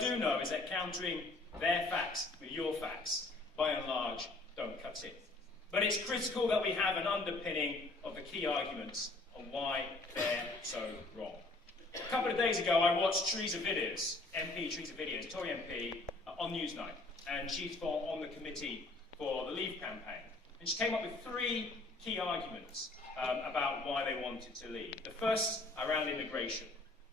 do know is that countering their facts with your facts, by and large, don't cut it. But it's critical that we have an underpinning of the key arguments on why they're so wrong. A couple of days ago, I watched Teresa Villiers, MP Teresa Villiers, Tory MP, on Newsnight, and she's on the committee for the Leave campaign. And she came up with 3 key arguments about why they wanted to leave. The first, around immigration.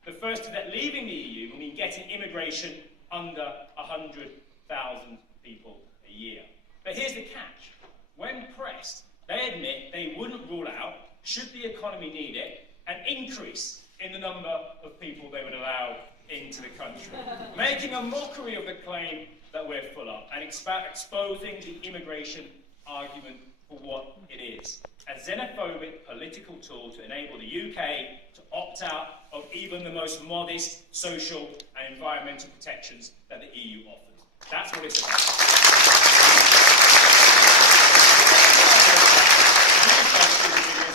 The first is that leaving the EU will mean getting immigration under 100,000 people a year. But here's the catch. When pressed, they admit they wouldn't rule out, should the economy need it, an increase in the number of people they would allow into the country, making a mockery of the claim that we're full of and exposing the immigration argument for what it is. A xenophobic political tool to enable the UK to opt out of even the most modest social and environmental protections that the EU offers. That's what it's about.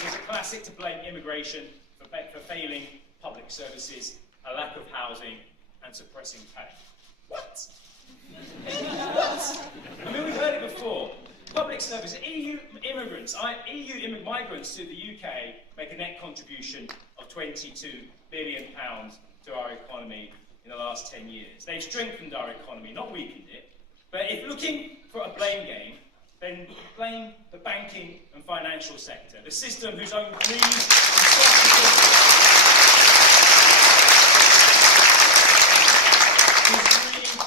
It's a classic to blame immigration for failing public services, a lack of housing, and suppressing pay. What? What? I mean, we've heard it before. Public service, EU migrants to the UK make a net contribution of £22 billion to our economy in the last 10 years. They've strengthened our economy, not weakened it. But if looking for a blame game, then blame the banking and financial sector, the system whose own greed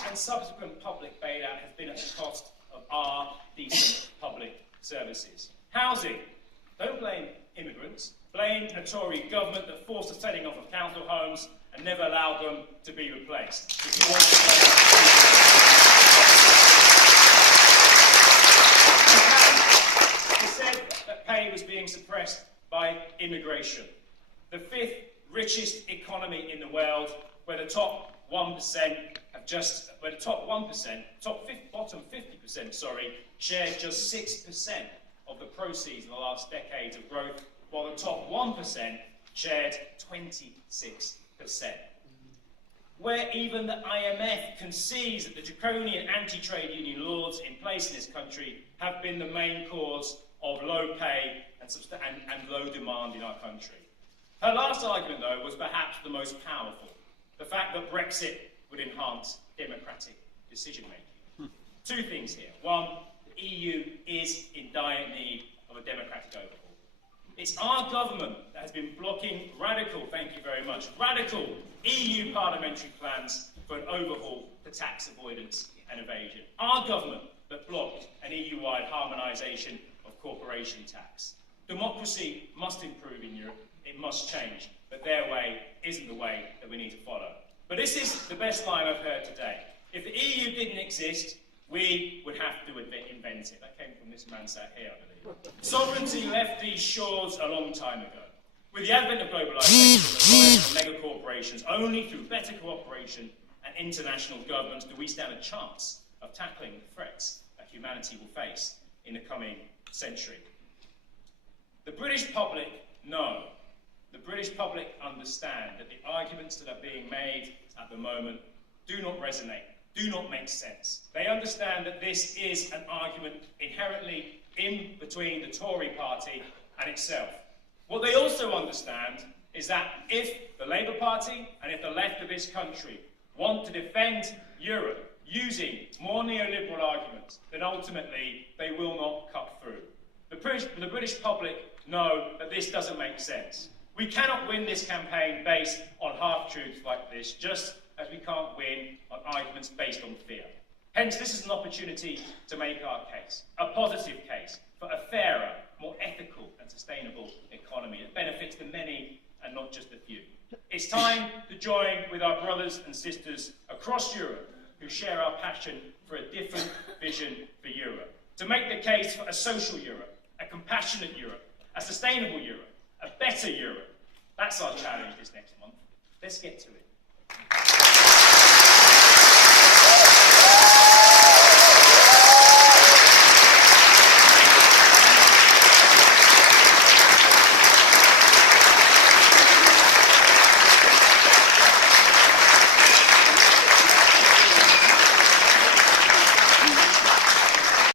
and subsequent public bailout has been at the cost of our decent public services. Housing. Don't blame immigrants. Blame a Tory government that forced the setting off of council homes and never allowed them to be replaced. If you want to blame, he said that pay was being suppressed by immigration. The 5th richest economy in the world, where the top 1% bottom 50%, shared just 6% of the proceeds in the last decades of growth, while the top 1% shared 26%. Where even the IMF concedes that the draconian anti-trade union laws in place in this country have been the main cause of low pay and low demand in our country. Her last argument, though, was perhaps the most powerful. The fact that Brexit would enhance democratic decision-making. 2 things here. 1, the EU is in dire need of a democratic overhaul. It's our government that has been blocking radical EU parliamentary plans for an overhaul to tax avoidance and evasion. Our government that blocked an EU-wide harmonisation of corporation tax. Democracy must improve in Europe. It must change. But their way isn't the way that we need to follow. But this is the best line I've heard today. If the EU didn't exist, we would have to invent it. That came from this man sat here, I believe. Sovereignty left these shores a long time ago. With the advent of globalisation and mega corporations, only through better cooperation and international governance do we stand a chance of tackling the threats that humanity will face in the coming century. The British public know. The British public understand that the arguments that are being made at the moment do not resonate, do not make sense. They understand that this is an argument inherently in between the Tory party and itself. What they also understand is that if the Labour Party and if the left of this country want to defend Europe using more neoliberal arguments, then ultimately they will not cut through. The British public know that this doesn't make sense. We cannot win this campaign based on half-truths like this, just as we can't win on arguments based on fear. Hence, this is an opportunity to make our case, a positive case, for a fairer, more ethical and sustainable economy that benefits the many and not just the few. It's time to join with our brothers and sisters across Europe who share our passion for a different vision for Europe, to make the case for a social Europe, a compassionate Europe, a sustainable Europe, a better Europe. That's our challenge this next month. Let's get to it.